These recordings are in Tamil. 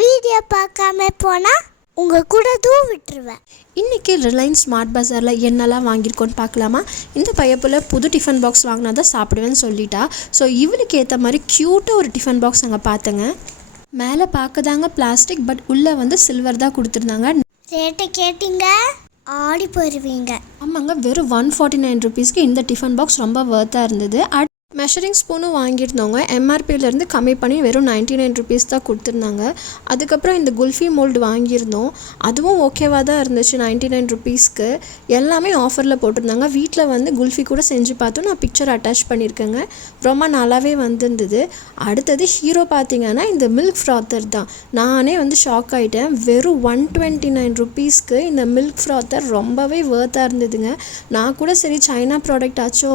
வீடியோ பார்க்காம போனால் உங்கள் கூட விட்டுருவேன். இன்றைக்கி ரிலையன்ஸ் ஸ்மார்ட் பஸாரில் என்னெல்லாம் வாங்கியிருக்கோன்னு பார்க்கலாமா? இந்த பையப்பில் புது டிஃபன் பாக்ஸ் வாங்கினா தான் சாப்பிடுவேன்னு சொல்லிட்டா. ஸோ இவளுக்கு ஏற்ற மாதிரி க்யூட்டாக ஒரு டிஃபன் பாக்ஸ் அங்கே பார்த்தேங்க. மேலே பார்க்கதாங்க பிளாஸ்டிக், பட் உள்ளே வந்து சில்வர் தான் கொடுத்துருந்தாங்க. ரேட்டை கேட்டிங்க ஆடி போயிடுவீங்க. ஆமாங்க, வெறும் 149 ருபீஸ்க்கு இந்த டிஃபன் பாக்ஸ் ரொம்ப வர்த்தாக இருந்தது. மெஷரிங் ஸ்பூனும் வாங்கியிருந்தவங்க எம்ஆர்பியிலேருந்து கம்மி பண்ணி வெறும் 99 ருபீஸ் தான் கொடுத்துருந்தாங்க. அதுக்கப்புறம் இந்த குல்ஃபி மோல்டு வாங்கியிருந்தோம், அதுவும் ஓகேவாக தான் இருந்துச்சு 99 ருபீஸ்க்கு. எல்லாமே ஆஃபரில் போட்டிருந்தாங்க. வீட்டில் வந்து குல்ஃபி கூட செஞ்சு பார்த்தோம், நான் பிக்சர் அட்டாச் பண்ணியிருக்கேங்க. ரொம்ப நல்லாவே வந்திருந்தது. அடுத்தது ஹீரோ பார்த்திங்கன்னா இந்த மில்க் ஃப்ராத்தர் தான். நானே வந்து ஷாக் ஆகிட்டேன். வெறும் 129 ருபீஸ்க்கு இந்த மில்க் ஃப்ராத்தர் ரொம்பவே வர்த்தாக இருந்ததுங்க. நான் கூட சரி சைனா ப்ராடக்ட் ஆச்சோ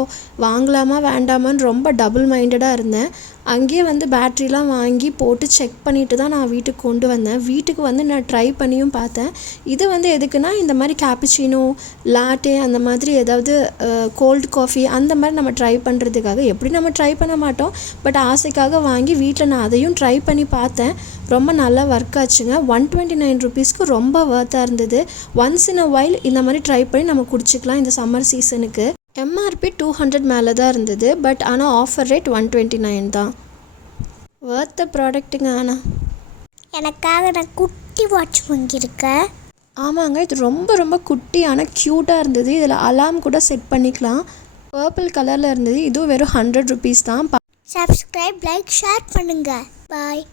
வாங்கலாமா வேண்டாமான்னு ரொம்ப டபுள் மைண்டடாக இருந்தேன். அங்கேயே வந்து பேட்ரிலாம் வாங்கி போட்டு செக் பண்ணிவிட்டு தான் நான் வீட்டுக்கு கொண்டு வந்தேன். வீட்டுக்கு வந்து நான் ட்ரை பண்ணியும் பார்த்தேன். இது வந்து எதுக்குன்னா இந்த மாதிரி கேப்புச்சினோ லாட்டே அந்த மாதிரி ஏதாவது கோல்டு காஃபி அந்த மாதிரி நம்ம ட்ரை பண்ணுறதுக்காக. எப்படி நம்ம ட்ரை பண்ண மாட்டோம், பட் ஆசைக்காக வாங்கி வீட்டில் நான் அதையும் ட்ரை பண்ணி பார்த்தேன். ரொம்ப நல்லா ஒர்க் ஆச்சுங்க. 129 ருபீஸ்க்கு ரொம்ப வர்த்தாக இருந்தது. ஒன்ஸ் இன் அ வைல் இந்த மாதிரி ட்ரை பண்ணி நம்ம குடிச்சிக்கலாம் இந்த சம்மர் சீசனுக்கு. எம்ஆர்பி 200 மேலே தான் இருந்தது, பட் ஆனால் ஆஃபர் ரேட் 129 தான். வர்த்த ப்ராடக்ட்டுங்க. ஆனால் எனக்காக நான் குட்டி வாட்ச் வாங்கியிருக்கேன். ஆமாங்க, இது ரொம்ப ரொம்ப குட்டியான க்யூட்டாக இருந்தது. இதில் அலார்ம் கூட செட் பண்ணிக்கலாம். பர்பிள் கலரில் இருந்தது. இதுவும் வெறும் 100 ருபீஸ் தான். சப்ஸ்கிரைப், லைக், ஷேர் பண்ணுங்கள். பாய்.